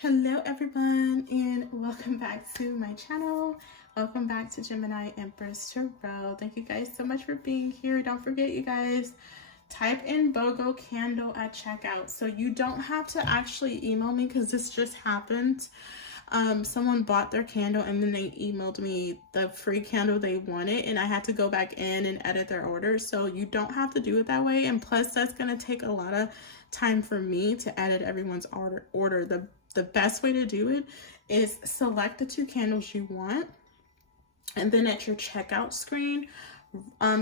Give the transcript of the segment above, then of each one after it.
Hello everyone, and welcome back to my channel. Welcome back to Gemini Empress Tarot. Thank you guys so much for being here. Don't forget, you guys, type in BOGO candle at checkout. So you don't have to actually email me, because this just happened. Someone bought their candle and then they emailed me the free candle they wanted, and I had to go back in and edit their order. So you don't have to do it that way, and plus that's going to take a lot of time for me to edit everyone's order. The best way to do it is select the two candles you want, and then at your checkout screen,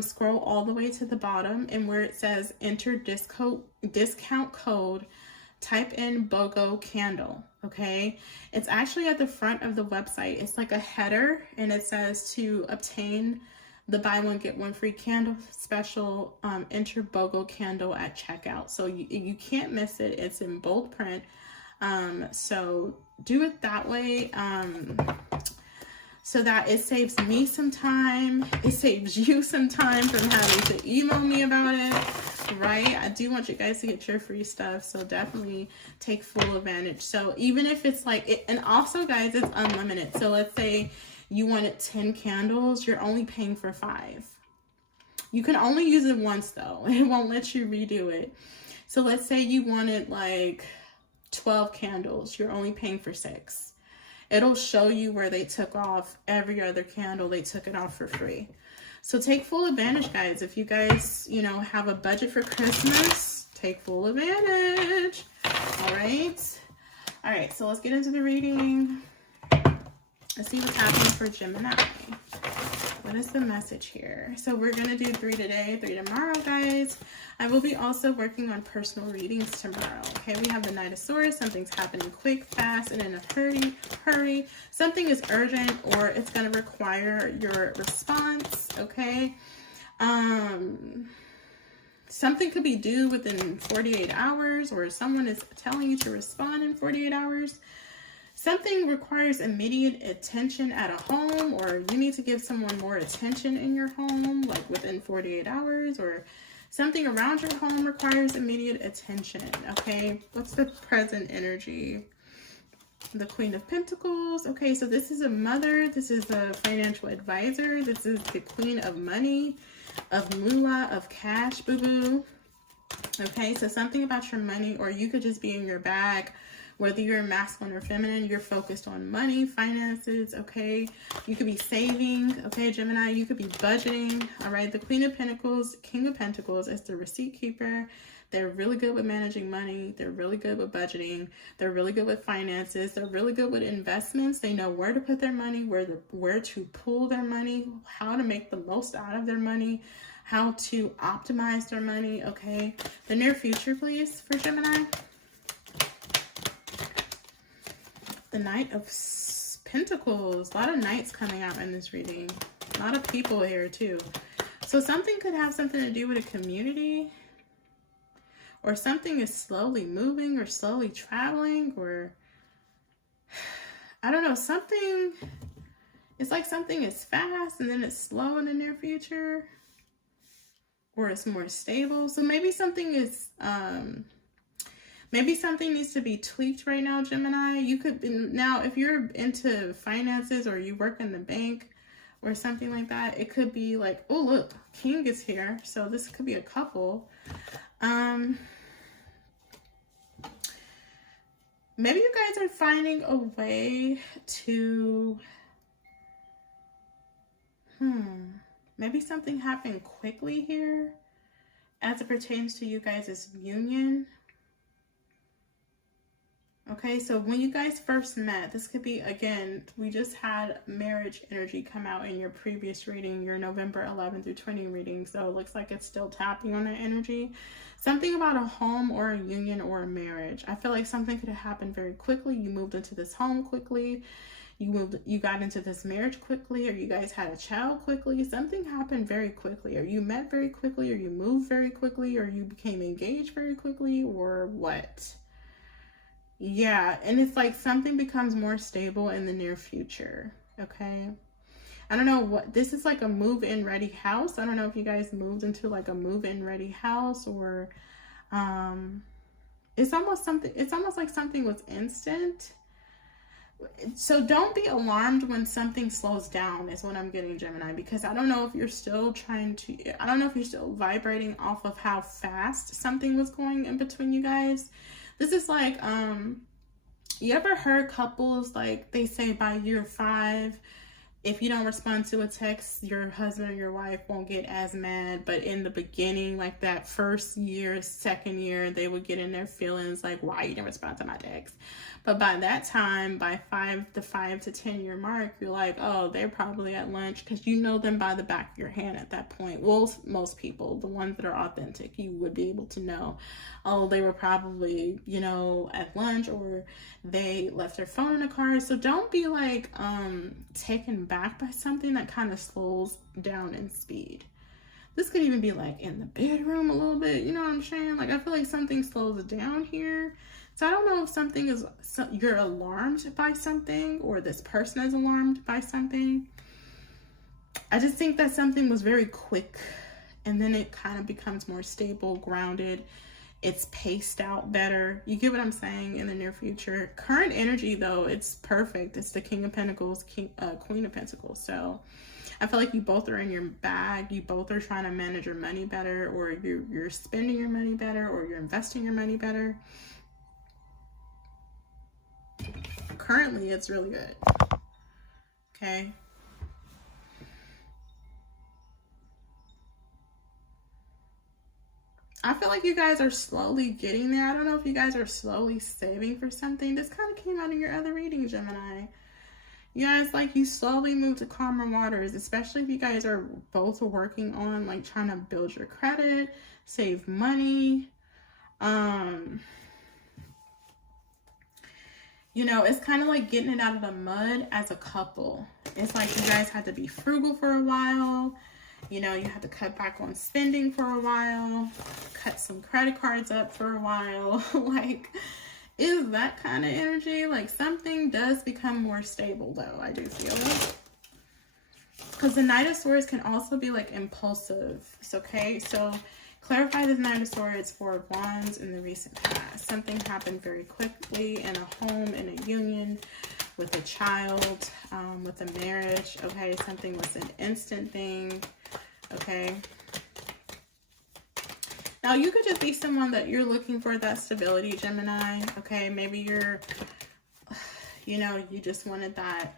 scroll all the way to the bottom, and where it says enter discount code, type in BOGO candle. Okay, it's actually at the front of the website. It's like a header, and it says to obtain the buy one get one free candle special, enter BOGO candle at checkout. So you can't miss it. It's in bold print. So do it that way, so that it saves me some time. It saves you some time from having to email me about it, right? I do want you guys to get your free stuff, so definitely take full advantage. So even if it's like it, and also guys, it's unlimited. So let's say you wanted 10 candles, you're only paying for 5. You can only use it once though. It won't let you redo it. So let's say you wanted like 12 candles, you're only paying for 6. It'll show you where they took off every other candle. They took it off for free. So take full advantage, guys. If you guys, you know, have a budget for Christmas, take full advantage. All right, so let's get into the reading. Let's see what's happening for Gemini. What is the message here? So we're going to do 3 today, 3 tomorrow, guys. I will be also working on personal readings tomorrow. Okay, we have the Knight of Swords. Something's happening quick, fast, and in a hurry. Something is urgent, or it's going to require your response. Okay. Something could be due within 48 hours, or someone is telling you to respond in 48 hours. Something requires immediate attention at a home, or you need to give someone more attention in your home, like within 48 hours, or something around your home requires immediate attention. Okay, what's the present energy? The Queen of Pentacles. Okay, so this is a mother, this is a financial advisor, this is the Queen of Money, of moolah, of cash, boo-boo. Okay, so something about your money, or you could just be in your bag. Whether you're masculine or feminine, you're focused on money, finances, okay? You could be saving, okay, Gemini? You could be budgeting, all right? The Queen of Pentacles, King of Pentacles is the receipt keeper. They're really good with managing money. They're really good with budgeting. They're really good with finances. They're really good with investments. They know where to put their money, where to pull their money, how to make the most out of their money, how to optimize their money, okay? The near future, please, for Gemini. The Knight of Pentacles. A lot of knights coming out in this reading. A lot of people here too. So something could have something to do with a community, or something is slowly moving or slowly traveling, or I don't know, something, it's like something is fast and then it's slow in the near future, or it's more stable. So maybe something is maybe something needs to be tweaked right now, Gemini. You could be, now if you're into finances, or you work in the bank or something like that, it could be like, oh look, King is here. So this could be a couple. Maybe you guys are finding a way to, maybe something happened quickly here as it pertains to you guys' union. Okay, so when you guys first met, this could be, again, we just had marriage energy come out in your previous reading, your November 11 through 20 reading. So it looks like it's still tapping on that energy. Something about a home or a union or a marriage. I feel like something could have happened very quickly. You moved into this home quickly. You got into this marriage quickly, or you guys had a child quickly. Something happened very quickly, or you met very quickly, or you moved very quickly, or you became engaged very quickly, or what? Yeah, and it's like something becomes more stable in the near future, okay? I don't know what, this is like a move-in ready house. I don't know if you guys moved into like a move-in ready house, or it's almost like something was instant. So don't be alarmed when something slows down is what I'm getting, Gemini, because I don't know if you're still I don't know if you're still vibrating off of how fast something was going in between you guys. This is like, you ever heard couples, like they say by year 5, if you don't respond to a text, your husband or your wife won't get as mad. But in the beginning, like that first year, second year, they would get in their feelings like, why you didn't respond to my text? But by that time, by the 5 to 10 year mark, you're like, oh, they're probably at lunch, because you know them by the back of your hand at that point. Well, most people, the ones that are authentic, you would be able to know, oh, they were probably, you know, at lunch, or they left their phone in the car. So don't be like taken back by something that kind of slows down in speed. This could even be like in the bedroom a little bit, you know what I'm saying? Like I feel like something slows down here. So I don't know if something is, you're alarmed by something, or this person is alarmed by something. I just think that something was very quick, and then it kind of becomes more stable, grounded. It's paced out better. You get what I'm saying? In the near future. Current energy though, it's perfect. It's the King of Pentacles, Queen of Pentacles. So I feel like you both are in your bag. You both are trying to manage your money better, or you're spending your money better, or you're investing your money better. Currently, it's really good. Okay. I feel like you guys are slowly getting there. I don't know if you guys are slowly saving for something. This kind of came out in your other reading, Gemini. You guys, like, you slowly move to calmer waters, especially if you guys are both working on, like, trying to build your credit, save money. You know, it's kind of like getting it out of the mud as a couple. It's like you guys had to be frugal for a while. You know, you had to cut back on spending for a while, cut some credit cards up for a while. Like, is that kind of energy? Like, something does become more stable, though, I do feel it. Because the Knight of Swords can also be, like, impulsive. It's okay? So, clarify the Knight of Swords, Four of Wands in the recent past. Something happened very quickly in a home, in a union, with a child, with a marriage. Okay, something was an instant thing. Okay. Now, you could just be someone that you're looking for that stability, Gemini. Okay, maybe you're, you know, you just wanted that.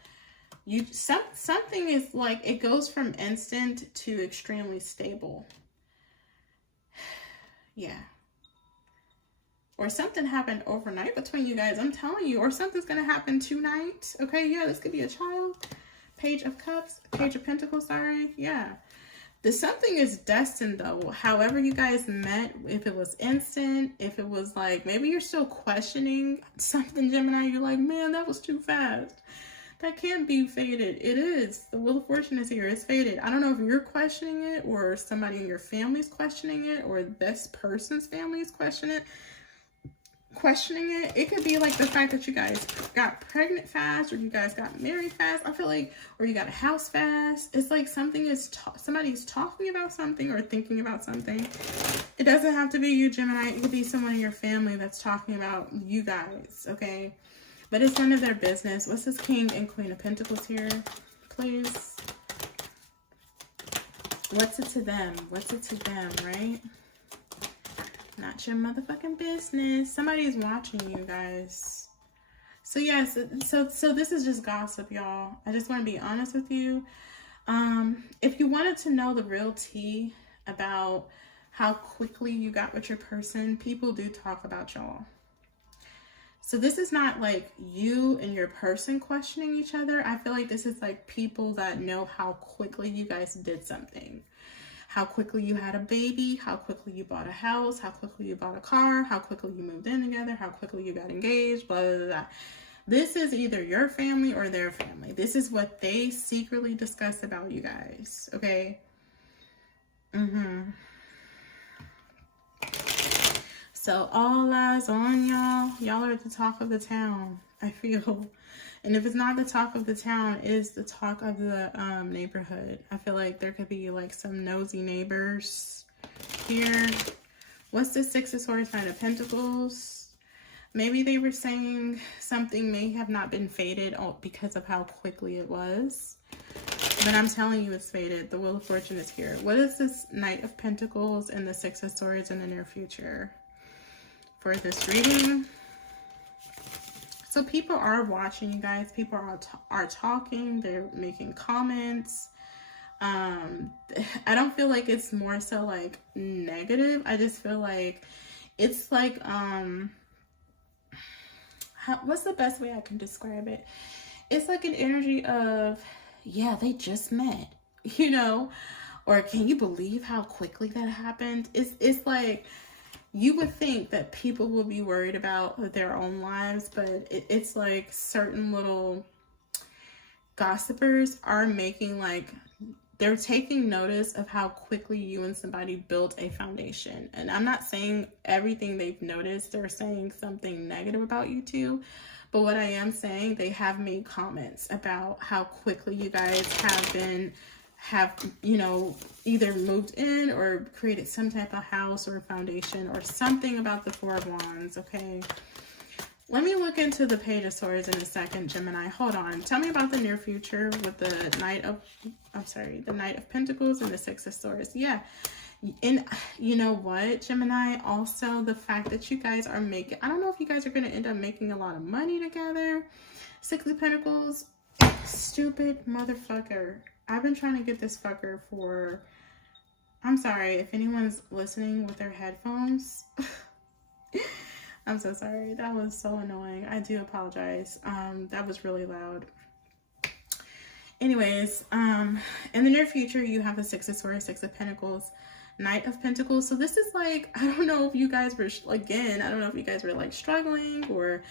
Something is like, it goes from instant to extremely stable. Yeah. Or something happened overnight between you guys, I'm telling you. Or something's going to happen tonight. Okay, yeah, this could be a child. Page of Cups, Page of Pentacles, sorry. Yeah. Something is destined, though. However you guys met, if it was instant, if it was like, maybe you're still questioning something, Gemini. You're like, man, that was too fast. That can't be fated. It is. The Wheel of Fortune is here. It's fated. I don't know if you're questioning it, or somebody in your family's questioning it, or this person's family is questioning it. It could be like the fact that you guys got pregnant fast, or you guys got married fast. I feel like, or you got a house fast. It's like something is, somebody's talking about something or thinking about something. It doesn't have to be you, Gemini. It could be someone in your family that's talking about you guys, okay? But it's none of their business. What's this King and Queen of Pentacles here, please? What's it to them? What's it to them, right? Not your motherfucking business. Somebody's watching you guys. So yes, so this is just gossip, y'all. I just want to be honest with you. If you wanted to know the real tea about how quickly you got with your person, people do talk about y'all. So this is not like you and your person questioning each other. I feel like this is like people that know how quickly you guys did something. How quickly you had a baby, how quickly you bought a house, how quickly you bought a car, how quickly you moved in together, how quickly you got engaged, blah, blah, blah, blah. This is either your family or their family. This is what they secretly discuss about you guys, okay? So all eyes on y'all. Y'all are the talk of the town, I feel. And if it's not the talk of the town, it's the talk of the neighborhood. I feel like there could be like some nosy neighbors here. What's the Six of Swords, Nine of Pentacles? Maybe they were saying something may have not been fated because of how quickly it was. But I'm telling you it's fated. The Wheel of Fortune is here. What is this Knight of Pentacles and the Six of Swords in the near future for this reading? So people are watching, you guys. People are talking. They're making comments. I don't feel like it's more so like negative. I just feel like it's like, what's the best way I can describe it? It's like an energy of, yeah, they just met, you know, or can you believe how quickly that happened? It's like, you would think that people would be worried about their own lives, but it's like certain little gossipers are making like, they're taking notice of how quickly you and somebody built a foundation. And I'm not saying everything they've noticed, they're saying something negative about you two. But what I am saying, they have made comments about how quickly you guys have, you know, either moved in or created some type of house or foundation or something about the Four of Wands, okay? Let me look into the Page of Swords in a second, Gemini. Hold on. Tell me about the near future with the Knight of Pentacles and the Six of Swords. Yeah. And you know what, Gemini? Also, the fact that you guys are making, I don't know if you guys are going to end up making a lot of money together. Six of Pentacles, stupid motherfucker. I've been trying to get this fucker for, I'm sorry if anyone's listening with their headphones. I'm so sorry. That was so annoying. I do apologize. That was really loud. Anyways, in the near future, you have the Six of Swords, Six of Pentacles, Knight of Pentacles. So this is like, I don't know if you guys were, again, I don't know if you guys were like struggling, or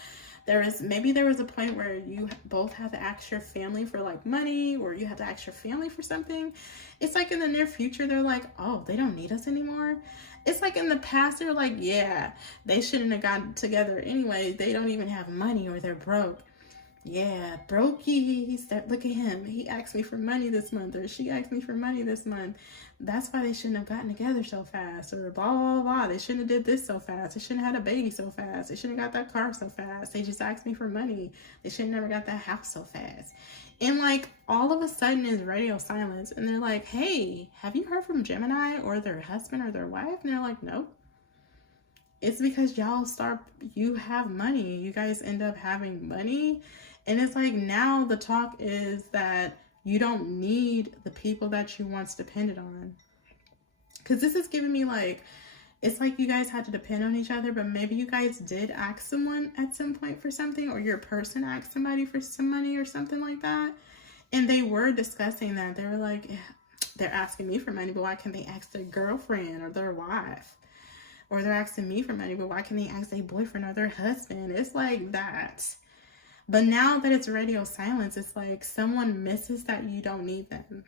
maybe there was a point where you both had to ask your family for like money, or you had to ask your family for something. It's like in the near future, they're like, oh, they don't need us anymore. It's like in the past, they're like, yeah, they shouldn't have gotten together anyway. They don't even have money, or they're broke. Yeah, brokey. Look at him. He asked me for money this month, or she asked me for money this month. That's why they shouldn't have gotten together so fast, or blah, blah, blah. They shouldn't have did this so fast. They shouldn't have had a baby so fast. They shouldn't have got that car so fast. They just asked me for money. They should have never got that house so fast. And like all of a sudden is radio silence. And they're like, hey, have you heard from Gemini or their husband or their wife? And they're like, nope. It's because you have money. You guys end up having money. And it's like now the talk is that you don't need the people that you once depended on. Because this is giving me like, it's like you guys had to depend on each other, but maybe you guys did ask someone at some point for something, or your person asked somebody for some money or something like that. And they were discussing that. They were like, they're asking me for money, but why can't they ask their girlfriend or their wife? Or they're asking me for money, but why can't they ask their boyfriend or their husband? It's like that. But now that it's radio silence, it's like someone misses that you don't need them.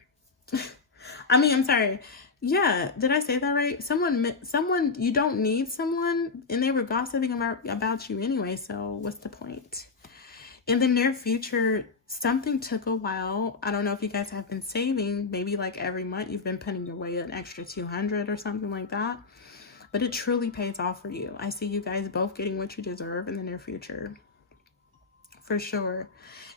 I mean, I'm sorry. Yeah, did I say that right? Someone, you don't need someone, and they were gossiping about you anyway, so what's the point? In the near future, something took a while. I don't know if you guys have been saving. Maybe like every month you've been putting away an extra $200 or something like that. But it truly pays off for you. I see you guys both getting what you deserve in the near future. For sure.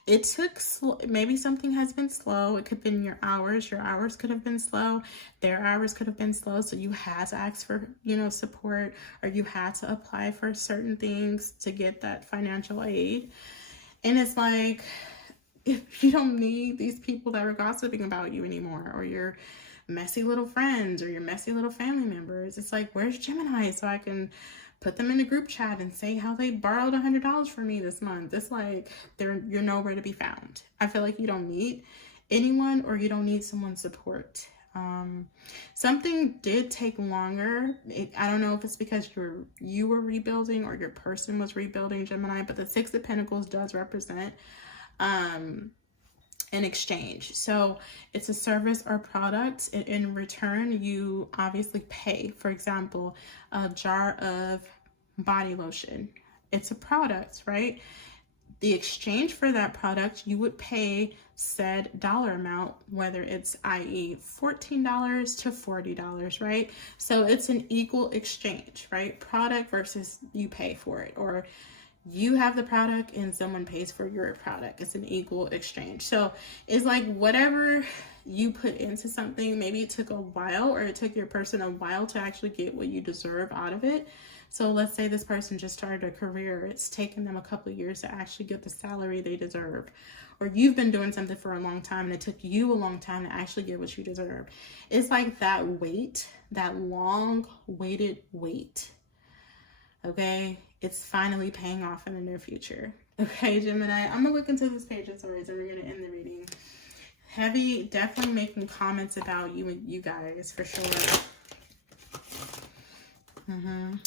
It took maybe something has been slow. It could have been your hours could have been slow, their hours could have been slow, so you had to ask for, you know, support, or you had to apply for certain things to get that financial aid. And it's like, if you don't need these people that are gossiping about you anymore, or your messy little friends, or your messy little family members, it's like, where's Gemini so I can put them in a group chat and say how they borrowed $100 from me this month. It's like you're nowhere to be found. I feel like you don't need anyone, or you don't need someone's support. Something did take longer. I don't know if it's because you were rebuilding or your person was rebuilding, Gemini, but the Six of Pentacles does represent an exchange. So it's a service or product. In return, you obviously pay. For example, a jar of body lotion. It's a product, right? The exchange for that product, you would pay said dollar amount, whether it's i.e. $14 to $40, right? So it's an equal exchange, right? Product versus you pay for it, or You have the product and someone pays for your product. It's an equal exchange. So it's like whatever you put into something, maybe it took a while, or it took your person a while to actually get what you deserve out of it. So let's say this person just started a career. It's taken them a couple of years to actually get the salary they deserve. Or you've been doing something for a long time and it took you a long time to actually get what you deserve. It's like that wait, that long waited wait. Okay, it's finally paying off in the near future. Okay, Gemini, I'm gonna look into this page of swords and we're gonna end the reading. Heavy, definitely making comments about you and you guys for sure.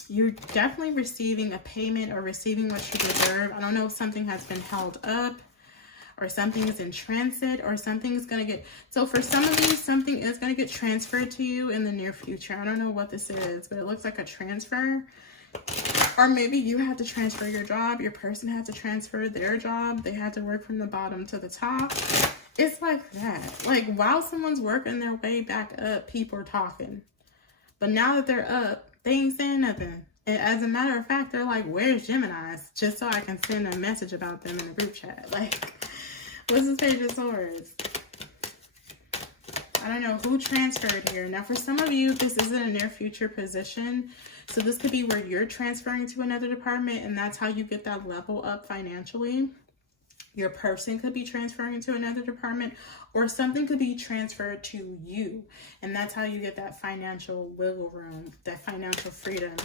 You're definitely receiving a payment or receiving what you deserve. I don't know if something has been held up, or something is in transit, or something is going to get, so for some of these, something is going to get transferred to you in the near future. I don't know what this is, but it looks like a transfer. Or maybe you have to transfer your job, your person had to transfer their job, they had to work from the bottom to the top. It's like that. Like while someone's working their way back up, people are talking. But now that they're up, they ain't saying nothing. And as a matter of fact, they're like, where's Gemini's? Just so I can send a message about them in the group chat. Like, what's this page of swords? I don't know who transferred here. Now, for some of you, this isn't a near future position. So this could be where you're transferring to another department, and that's how you get that level up financially. Your person could be transferring to another department, or something could be transferred to you. And that's how you get that financial wiggle room, that financial freedom.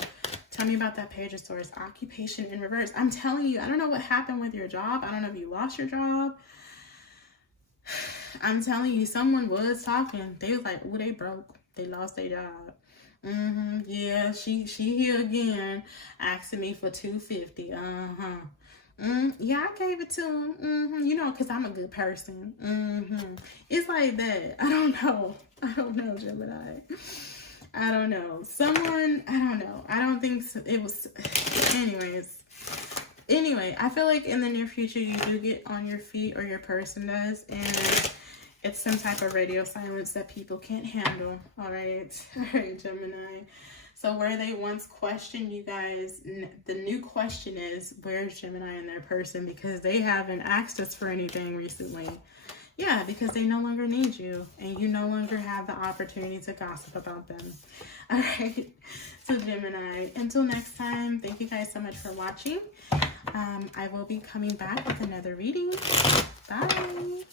Tell me about that page of swords. Occupation in reverse. I'm telling you, I don't know what happened with your job. I don't know if you lost your job. I'm telling you, someone was talking. They was like, oh, they broke. They lost their job. Yeah, she here again, asking me for $250. Yeah, I gave it to him. You know, because I'm a good person. It's like that. I don't know, Gemini. I don't know. Someone, I don't know. I don't think so. It was, anyways. Anyway, I feel like in the near future, you do get on your feet, or your person does, and it's some type of radio silence that people can't handle. All right, Gemini. So where they once questioned you guys, the new question is, where's Gemini and their person? Because they haven't asked us for anything recently. Yeah, because they no longer need you, and you no longer have the opportunity to gossip about them. All right, so Gemini, until next time, thank you guys so much for watching. I will be coming back with another reading. Bye.